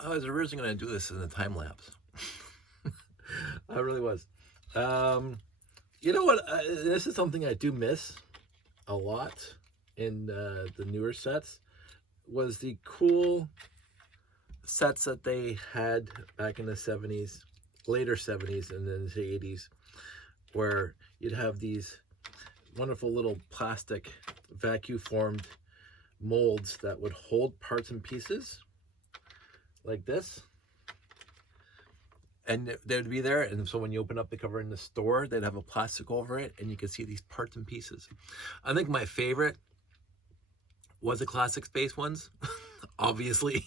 I was originally going to do this in a time lapse. I really was. Um, you know what? This is something I do miss a lot in the newer sets. Was the cool sets that they had back in the 70s, later 70s, and then the 80s, where you'd have these wonderful little plastic vacuum formed molds that would hold parts and pieces like this, and they'd be there. And so when you open up the cover in the store, they'd have a plastic over it, and you could see these parts and pieces. I think my favorite was the classic space ones, obviously,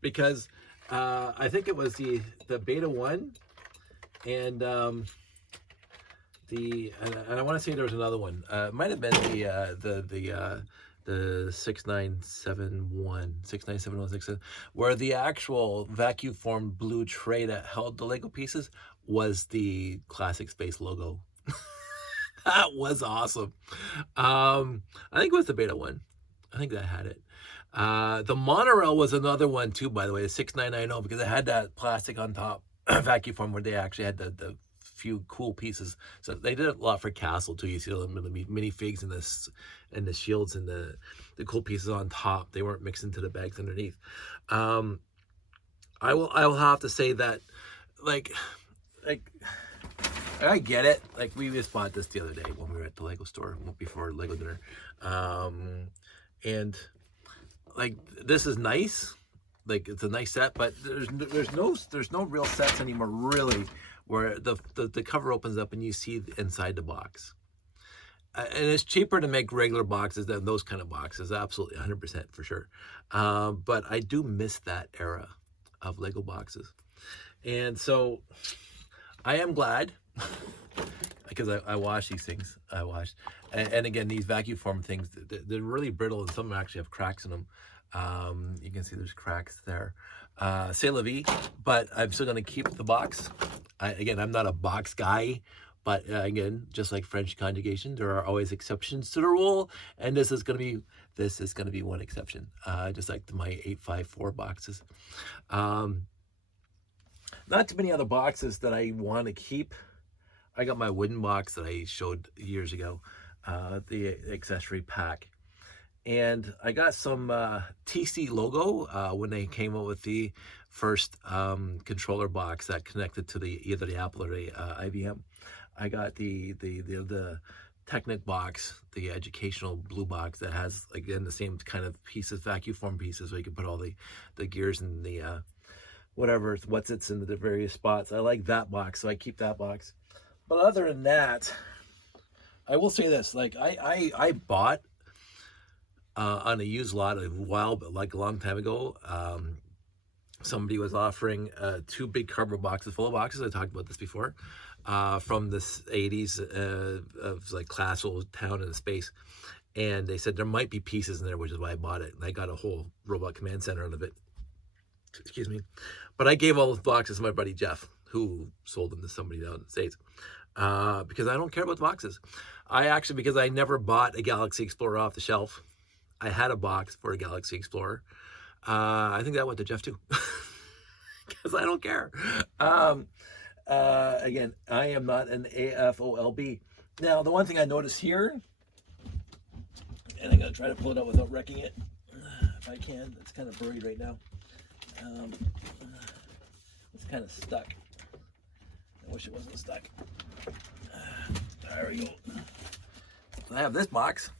because I think it was the Beta 1 and and I want to say there was another one. It might have been the 6971, where the actual vacuum formed blue tray that held the Lego pieces was the classic space logo. That was awesome. I think it was the Beta 1. I think that had it. The monorail was another one too, by the way, the 6990, because it had that plastic on top vacuum form where they actually had the few cool pieces. So they did a lot for Castle too. You see the minifigs and the shields and the cool pieces on top. They weren't mixed into the bags underneath. I will have to say that like I get it. Like, we just bought this the other day when we were at the Lego store before Lego dinner. And like, this is nice. Like, it's a nice set, but there's no real sets anymore, really, where the cover opens up and you see inside the box. And it's cheaper to make regular boxes than those kind of boxes, absolutely, 100% for sure. But I do miss that era of Lego boxes. And so I am glad, because I wash these things. And again, these vacuum form things, they're really brittle, and some actually have cracks in them. You can see there's cracks there. C'est la vie, but I'm still going to keep the box. Again, I'm not a box guy, but again, just like French conjugation, there are always exceptions to the rule, and this is going to be one exception, just like my 854 boxes. Not too many other boxes that I want to keep. I got my wooden box that I showed years ago, the accessory pack. And I got some TC logo when they came out with the first controller box that connected to either the Apple or the IBM. I got the Technic box, the educational blue box that has, again, the same kind of pieces, vacuum form pieces, where you can put all the gears and the what's it's in the various spots. I like that box, so I keep that box. But other than that, I will say this: like, I bought on a used lot a long time ago. Somebody was offering 2 big cardboard boxes full of boxes. I talked about this before, from the 80s of like Classel Town in Space. And they said there might be pieces in there, which is why I bought it. And I got a whole robot command center out of it. Excuse me. But I gave all those boxes to my buddy Jeff, who sold them to somebody down in the States, because I don't care about the boxes. Because I never bought a Galaxy Explorer off the shelf, I had a box for a Galaxy Explorer. I think that went to Jeff too, because I don't care. Again, I am not an AFOLB. Now, the one thing I noticed here, and I'm going to try to pull it out without wrecking it, if I can. It's kind of buried right now. It's kind of stuck. I wish it wasn't stuck. There we go. I have this box.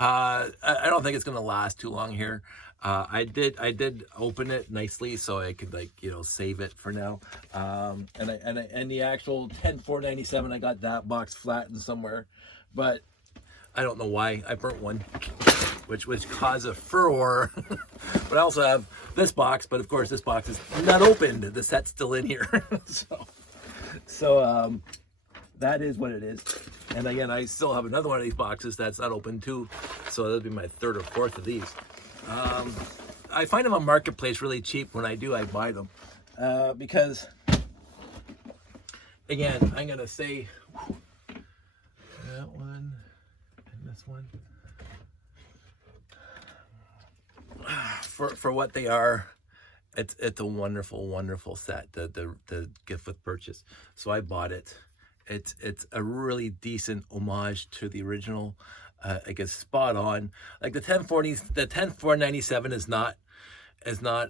I don't think it's going to last too long here. I did open it nicely so I could, like, save it for now. And the actual 10497, I got that box flattened somewhere, but I don't know why. I burnt one, which caused a furor. But I also have this box, but of course this box is not opened. The set's still in here. So that is what it is. And again, I still have another one of these boxes that's not open too. So that'll be my 3rd or 4th of these. I find them on Marketplace really cheap. When I do, I buy them. Because, again, I'm going to say that one and this one. for what they are, it's a wonderful set. The gift with purchase. So I bought it. It's a really decent homage to the original. I guess spot on. Like the 10497 is not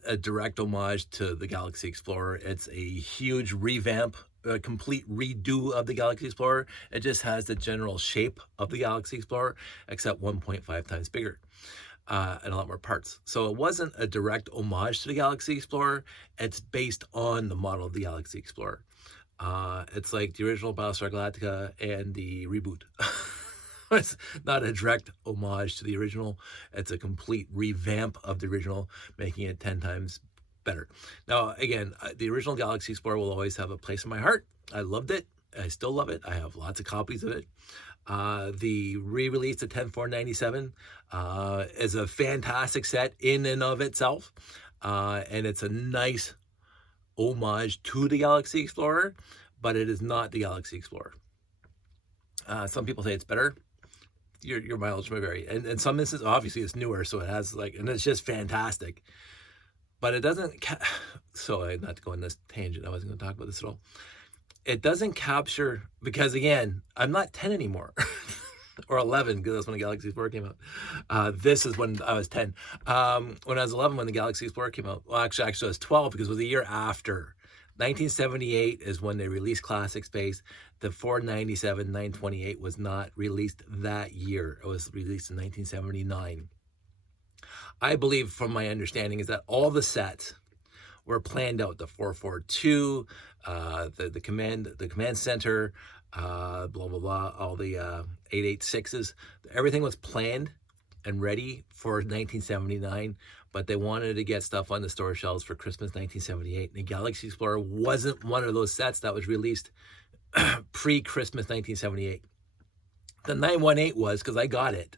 a direct homage to the Galaxy Explorer. It's a huge revamp, a complete redo of the Galaxy Explorer. It just has the general shape of the Galaxy Explorer, except 1.5 times bigger. And a lot more parts. So it wasn't a direct homage to the Galaxy Explorer. It's based on the model of the Galaxy Explorer. It's like the original Battlestar Galactica and the reboot. It's not a direct homage to the original. It's a complete revamp of the original, making it 10 times better. Now, again, the original Galaxy Explorer will always have a place in my heart. I loved it. I still love it. I have lots of copies of it. The re-release of 10497 is a fantastic set in and of itself. And it's a nice homage to the Galaxy Explorer, but it is not the Galaxy Explorer. Some people say it's better. Your mileage may vary. And in some instances, obviously it's newer, so it has and it's just fantastic. But it doesn't, so I not to go on this tangent, I wasn't going to talk about this at all. It doesn't capture, because again, I'm not 10 anymore. Or 11, because that's when the Galaxy Explorer came out. This is when I was 10. When I was 11, when the Galaxy Explorer came out, well, actually I was 12, because it was a year after. 1978 is when they released Classic Space. The 497 928 was not released that year. It was released in 1979. I believe, from my understanding, is that all the sets were planned out. The 442, the command center, blah blah blah, all the 886s. Everything was planned and ready for 1979, but they wanted to get stuff on the store shelves for Christmas 1978. And the Galaxy Explorer wasn't one of those sets that was released pre-Christmas 1978. The 918 was, because I got it.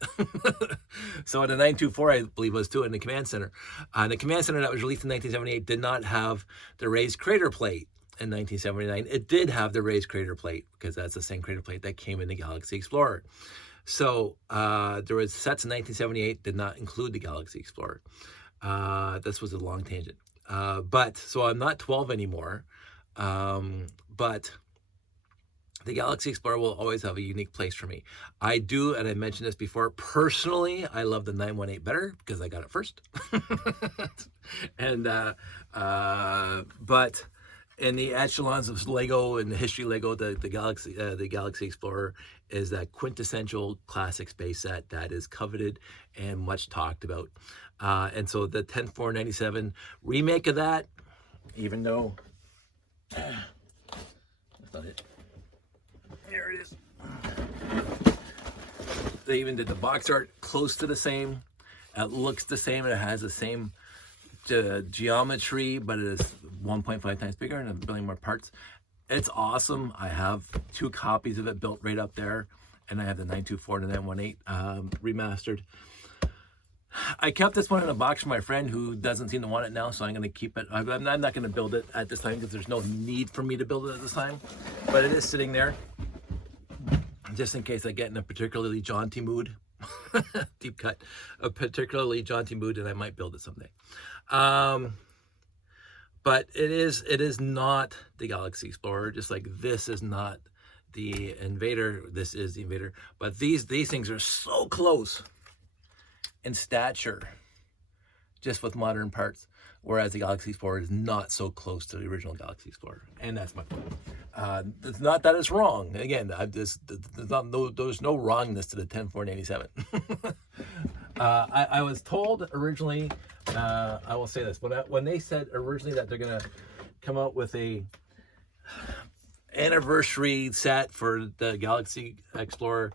So the 924, I believe, was too, in the Command Center. The Command Center that was released in 1978 did not have the raised crater plate in 1979. It did have the raised crater plate, because that's the same crater plate that came in the Galaxy Explorer. So there was sets in 1978 did not include the Galaxy Explorer. This was a long tangent. So I'm not 12 anymore. But the Galaxy Explorer will always have a unique place for me. I do, and I mentioned this before, personally, I love the 918 better because I got it first. And but in the echelons of Lego and the history Lego, the Galaxy Explorer is that quintessential classic space set that is coveted and much talked about. And so the 10497 remake of that, even though that's not it. There it is. They even did the box art close to the same. It looks the same, and it has the same geometry, but it is 1.5 times bigger and a billion more parts. It's awesome. I have 2 copies of it built right up there, and I have the 924 and the 918 remastered. I kept this one in a box for my friend who doesn't seem to want it now, so I'm going to keep it. I'm not going to build it at this time because there's no need for me to build it at this time, but it is sitting there just in case I get in a particularly jaunty mood. Deep cut. A particularly jaunty mood, and I might build it someday. But it is not the Galaxy Explorer, just like this is not the Invader. This is the Invader. But these things are so close in stature, just with modern parts, whereas the Galaxy Explorer is not so close to the original Galaxy Explorer. And that's my point. It's not that it's wrong. Again, there's no wrongness to the 10497. I was told originally, I will say this, when they said originally that they're going to come out with a anniversary set for the Galaxy Explorer,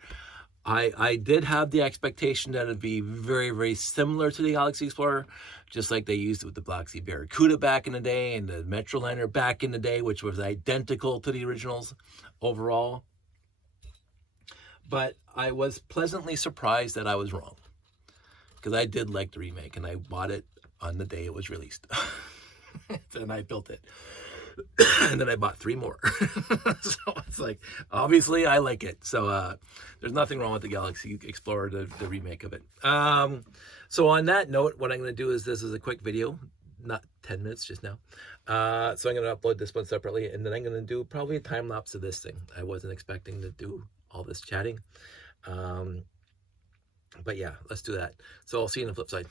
I did have the expectation that it'd be very, very similar to the Galaxy Explorer, just like they used it with the Black Sea Barracuda back in the day and the Metroliner back in the day, which was identical to the originals overall. But I was pleasantly surprised that I was wrong, because I did like the remake, and I bought it on the day it was released. And I built it. And then I bought 3 more. So it's like, obviously I like it. So there's nothing wrong with the Galaxy Explorer, the remake of it. So on that note, what I'm going to do is, this is a quick video, not 10 minutes just now. So I'm going to upload this one separately, and then I'm going to do probably a time lapse of this thing. I wasn't expecting to do all this chatting. But yeah, let's do that. So I'll see you on the flip side.